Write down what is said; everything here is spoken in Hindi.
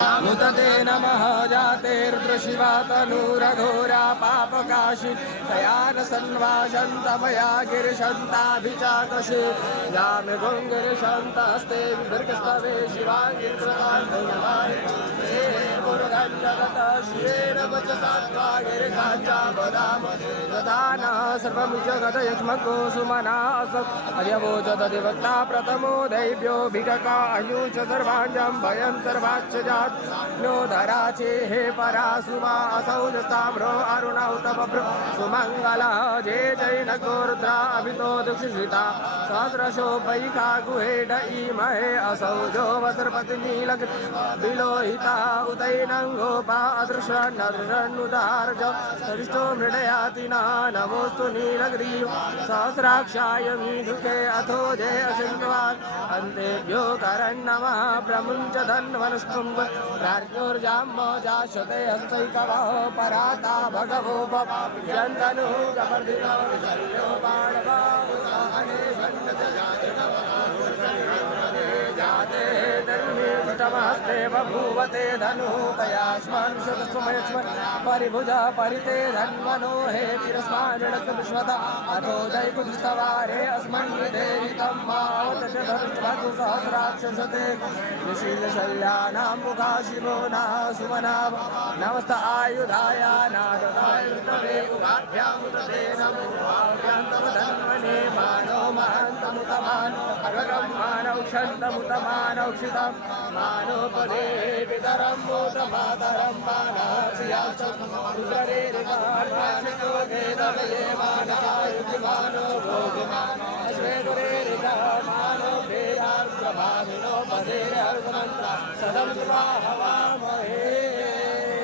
मुतते नमः जातेर्दृशिवा तनूरघोरा पापकाशी तया न सन्वासन्तमया गिरिशन्ताभिचाकशे यामि गुङ्गिरिशन्तस्ते विभर्गस्तवे शिवाङ्गिरिकृतान्तमानि हे मुरुगञ्जगत शिवेन वचसात्वा गिरिकाञ्चा वदाम तथा न सर्वं जगत यक्ष्मको सुमना असत् अयवोच तदिवक्ता प्रथमो दैव्यो भिगका अयुच सर्वाञ्जं भयं सर्वाच्च जात नो धराचे हे परासुमा असौ ताम्रो अरुणौतमभ्र सुमङ्गलः जे जैनकोरुद्रा अभितो दक्षिता सहस्रशोभैका गुहेड इमहे असौ जो वसर्पतिनीलक विलोहिता उतैनङ्गोपा अदृशन्नदृशन्नुदार्ज सरिष्ठो मृडयातिना नमोऽस्तु नीलग्रीव सहस्राक्षाय मीदुके अथो जय असिन्वान् अन्तेभ्यो करन्नमः प्रमुञ्च धन्वनस्तुम्ब राज्ञोर्जाम्बोजाश्वते हस्तैकवः पराता भगवो यन्तनु जपर्दिनो विशल्यो बाणवाहुताने जाते धर्मीष्टमस्ते बभूवते धनु तयास्मान् शुभस्वमयस्मन् परिभुजा परिते धन्वनो हे तिरस्मान् विश्वता अथो दैकुस्तवारे अस्मन् विधेहितं मावत च धर्मस्तु सहस्राक्षसते निशीलशल्यानां मुखा शिवो नः सुमनाव नमस्त आयुधाय नागदायुधवे उभाभ्यामुदते नमो भाव्यान्तम धन्वने मानो महान्तमुतमान् अगरं मानौषन्तमुतमानौषितं मानोपदे पितरं मोदमातरं मानाशियाचरेरिकामाशिस्तो वेदमये मानायुधिमानो भोगिमान् अश्वेदुरेरिका मानो भेयार्प्रभाविनो पदेर्हर्षमन्त्र सदं त्वा